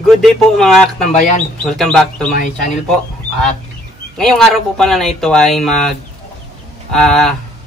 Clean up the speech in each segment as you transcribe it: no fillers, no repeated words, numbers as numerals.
Good day po mga katambayan. Welcome back to my channel po. At ngayong araw po pala na ito ay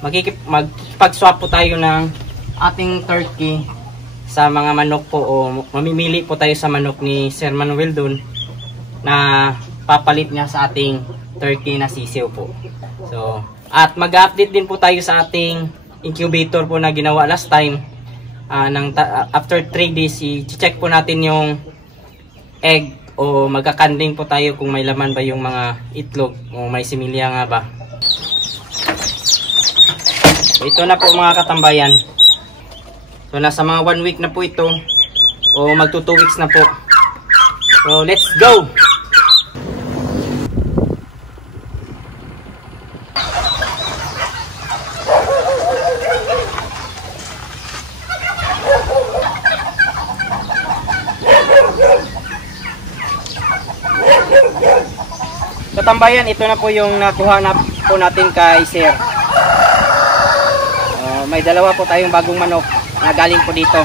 magkikipag-swap po tayo ng ating turkey sa mga manok po, o mamimili po tayo sa manok ni Sir Manuel dun na papalit niya sa ating turkey na sisiw po. So, at mag-update din po tayo sa ating incubator po na ginawa last time. After 3 days, i-check po natin yung egg, o magkakanding po tayo kung may laman ba yung mga itlog, o may similya nga ba. So, ito na po mga katambayan. So nasa mga 1 week na po ito, o magto 2 weeks na po. So let's go! Katambayan, ito na po yung nakuha na po natin kay Sir. May dalawa po tayong bagong manok na galing po dito.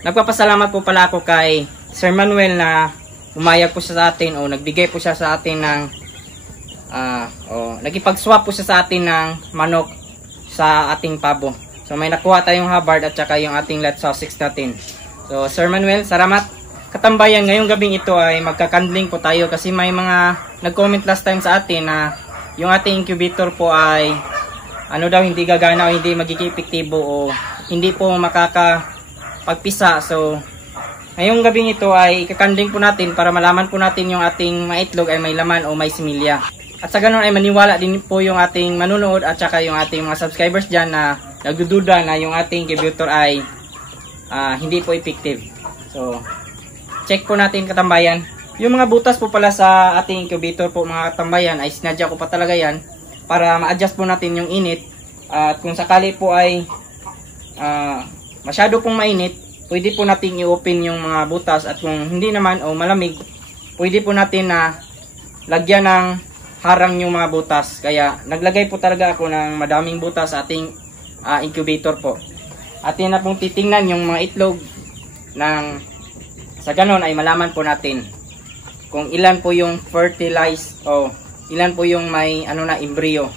Nagpapasalamat po pala ako kay Sir Manuel na umayag po siya sa atin, o nagbigay po siya sa atin ng nagipag-swap po siya sa atin ng manok sa ating pabo. So may nakuha tayong Hubbard at saka yung ating Let Sussex natin. So Sir Manuel, salamat. Katambayan, ngayong gabing ito ay magkakandling po tayo kasi may mga nag-comment last time sa atin na yung ating incubator po ay hindi gagana o hindi magiging epektibo o hindi po pagpisa. So ngayong gabing ito ay ikakandling po natin para malaman po natin yung ating maitlog ay may laman o may similya. At sa ganun ay maniwala din po yung ating manunood at saka yung ating mga subscribers dyan na nagdududa na yung ating incubator ay hindi po effective. So check po natin katambayan. Yung mga butas po pala sa ating incubator po mga katambayan ay sinadya ko pa talaga yan para ma-adjust po natin yung init. At kung sakali po ay masyado pong mainit, pwede po natin i-open yung mga butas, at kung hindi naman o malamig, pwede po natin na lagyan ng harang yung mga butas. Kaya naglagay po talaga ako ng madaming butas sa ating incubator po. Atin na pong titingnan yung mga itlog ng sa ganon ay malaman po natin kung ilan po yung fertilized o ilan po yung may embryo.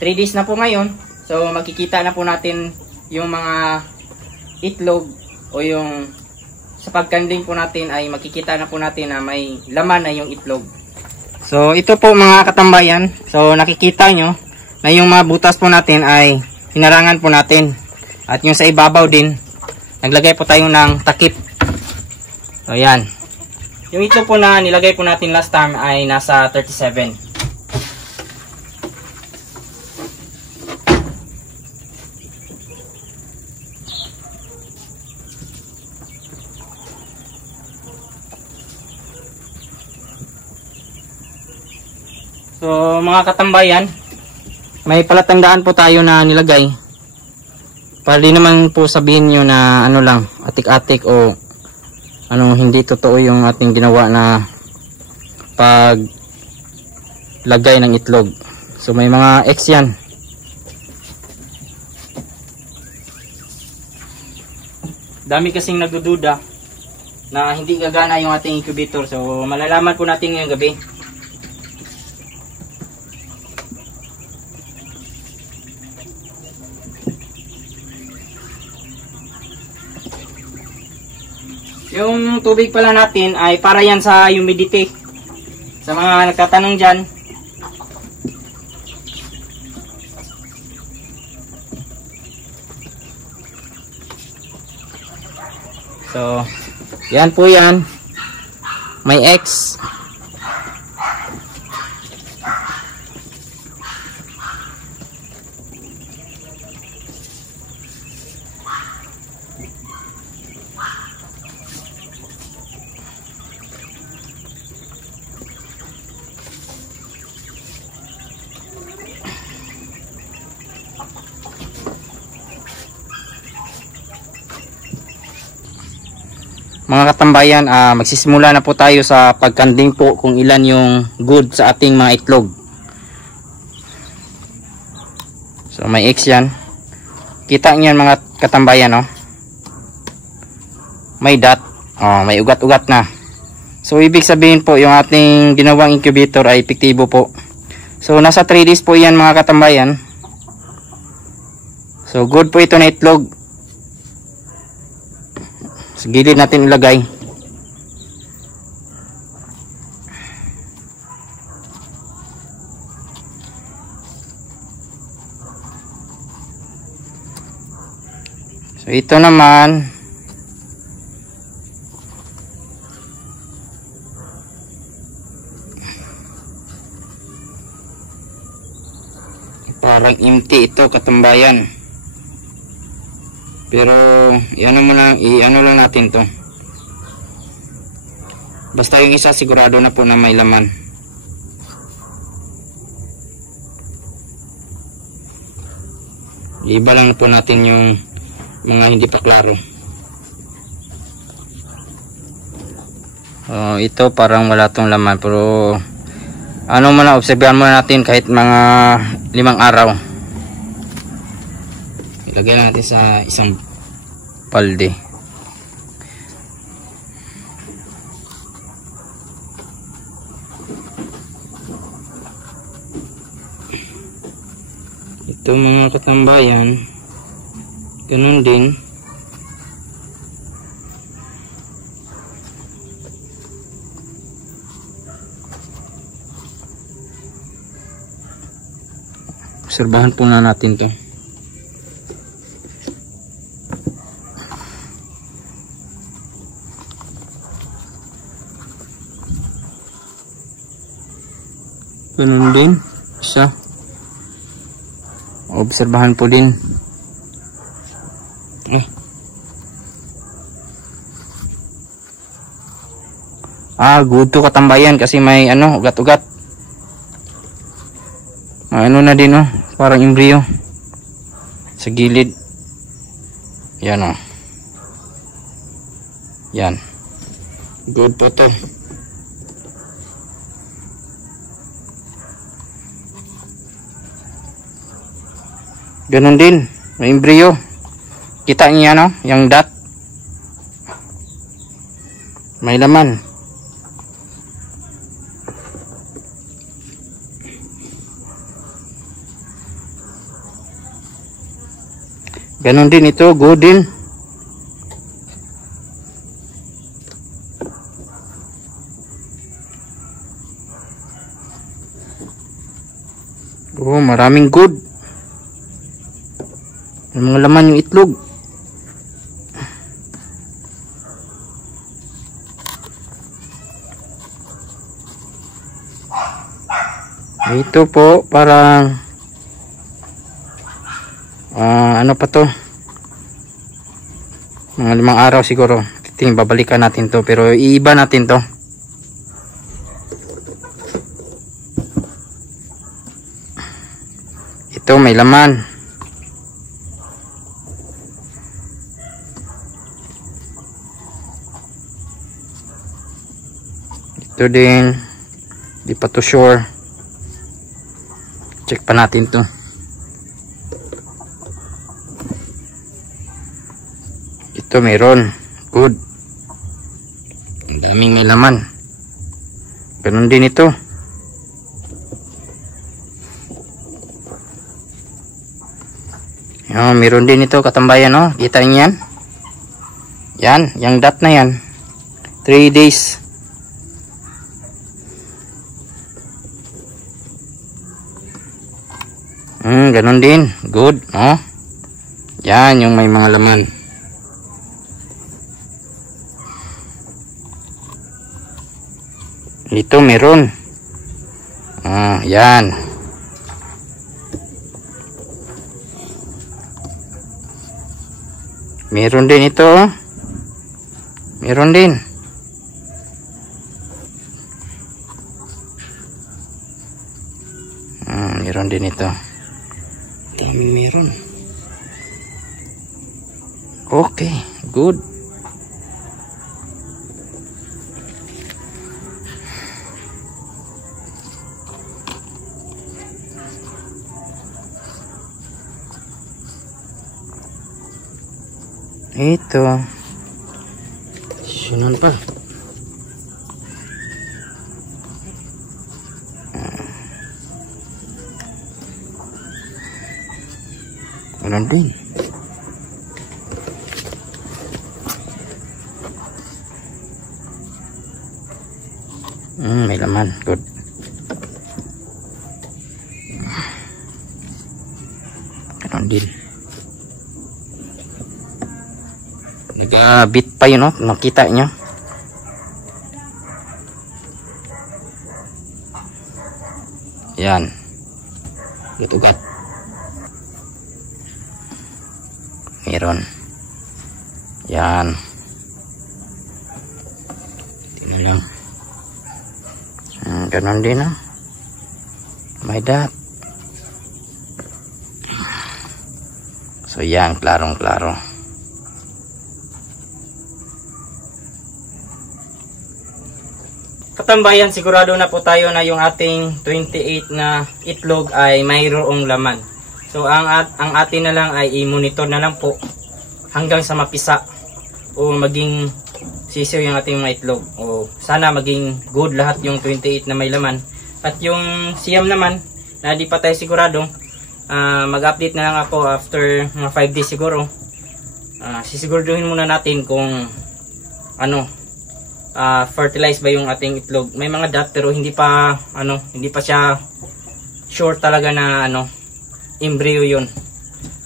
3 days na po ngayon. So makikita na po natin yung mga itlog o yung sa pagkanding po natin ay makikita na po natin na may laman na yung itlog. So ito po mga katambayan. So nakikita nyo na yung mga butas po natin ay hinarangan po natin. At yung sa ibabaw din, naglagay po tayo ng takip. So yan. Yung itlog po na nilagay po natin last time ay nasa 37. So mga katambayan, may palatandaan po tayo na nilagay. Para di naman po sabihin nyo na lang, atik-atik o hindi totoo yung ating ginawa na paglagay ng itlog. So may mga X yan. Dami kasing nagdududa na hindi gagana yung ating incubator. So malalaman po natin ngayong gabi. Yung tubig pala natin ay para yan sa humidity. Sa mga nagtatanong dyan. So, yan po yan. May X. Mga katambayan, magsisimula na po tayo sa pagkanding po kung ilan yung good sa ating mga itlog. So may X yan. Kita niyo mga katambayan, may dot, may ugat-ugat na. So ibig sabihin po yung ating ginawang incubator ay epektibo po. So nasa 3 days po yan mga katambayan. So good po ito na itlog. Sa gilid natin ilagay. So ito naman parang empty ito katambayan. Pero i-ano lang natin to. Basta yung isa sigurado na po na may laman. Iba lang po natin yung mga hindi pa klaro. Ito parang wala tong laman, pero obserbahan muna natin kahit mga 5 araw. Ilagay natin sa isang palde. Ito mga katambayan, ganun din. Obserbahan po na natin to. Ganun din siya. Obserbahan po din. Good to katambayan kasi may ugat-ugat. Na din parang embryo sa gilid. Yan Yan. Good po to. Ganun din, may embryo. Kita niya no, yung dot. May laman. Ganun din ito, good din. Oh, maraming good. May mga laman yung itlog. Ito po parang ano pa to, mga 5 araw siguro. Babalikan natin to, pero iiba natin to. Ito may laman. Ito din, di pa to sure. Check pa natin to. Ito meron, good. Ang daming may laman. Ganun din ito. Meron din ito katambayan, no? Kita niyo yan? Yan, yung dot na yan. 3 days. Ganun din. Good, no? Yan, yung may mga laman. Ito meron. Yan. Meron din ito. Meron din. Meron din ito. Daming meron. Okay, good. Ito. Sinan pa. Ganun din. May laman. Good. Ganun din. Nag-bit pa yun, no? Nakita nyo. Yan. Ugat. Meron. Yan. Tingnan lang. Ganon din, no? May dot. So yan, klarong-klaro. Katambayan, sigurado na po tayo na yung ating 28 na itlog ay mayroong laman. So ang atin na lang ay i-monitor na lang po hanggang sa mapisa o maging sisiw yung ating mga itlog. O sana maging good lahat yung 28 na may laman. At yung siyam naman na di pa tayo sigurado, mag-update na lang ako after mga 5 days siguro. Sisiguraduhin muna natin kung ano, fertilize ba yung ating itlog. May mga dot pero hindi pa siya sure talaga na embryo yun.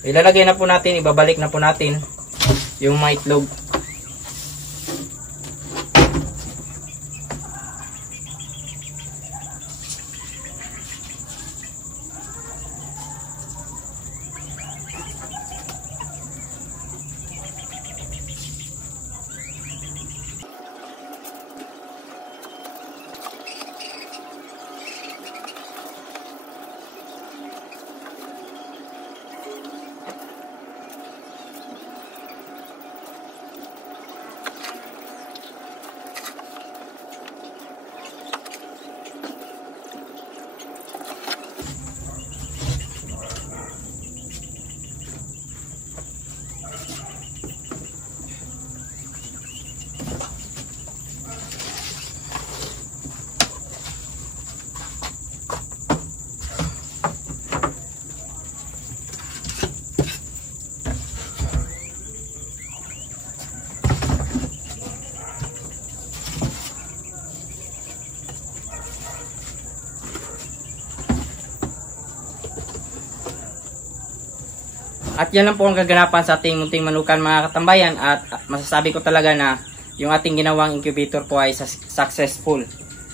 Ilalagay na po natin, ibabalik na po natin yung mga itlog. At yan lang po ang kaganapan sa ating munting manukan mga katambayan, at masasabi ko talaga na yung ating ginawang incubator po ay successful.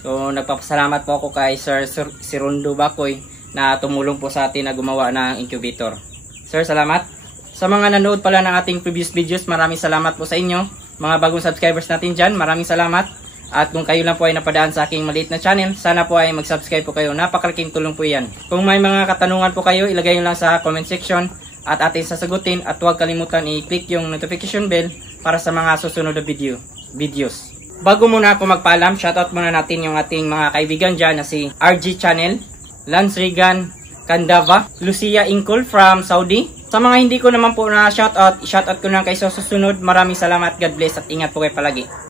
So nagpapasalamat po ako kay Sir Sirundo Bakoy na tumulong po sa atin na gumawa ng incubator. Sir, salamat. Sa mga nanood pala ng ating previous videos, maraming salamat po sa inyo. Mga bagong subscribers natin dyan, maraming salamat. At kung kayo lang po ay napadaan sa aking maliit na channel, sana po ay mag-subscribe po kayo. Napakalaking tulong po yan. Kung may mga katanungan po kayo, ilagay nyo lang sa comment section at atin sasagutin. At huwag kalimutan i-click yung notification bell para sa mga susunod na videos. Bago muna ako magpaalam, shoutout muna natin yung ating mga kaibigan dyan na si RG Channel, Lance Regan, Kandava, Lucia Inkol from Saudi. Sa mga hindi ko naman po na shoutout ko na kayo sa susunod. Maraming salamat, God bless at ingat po kayo palagi.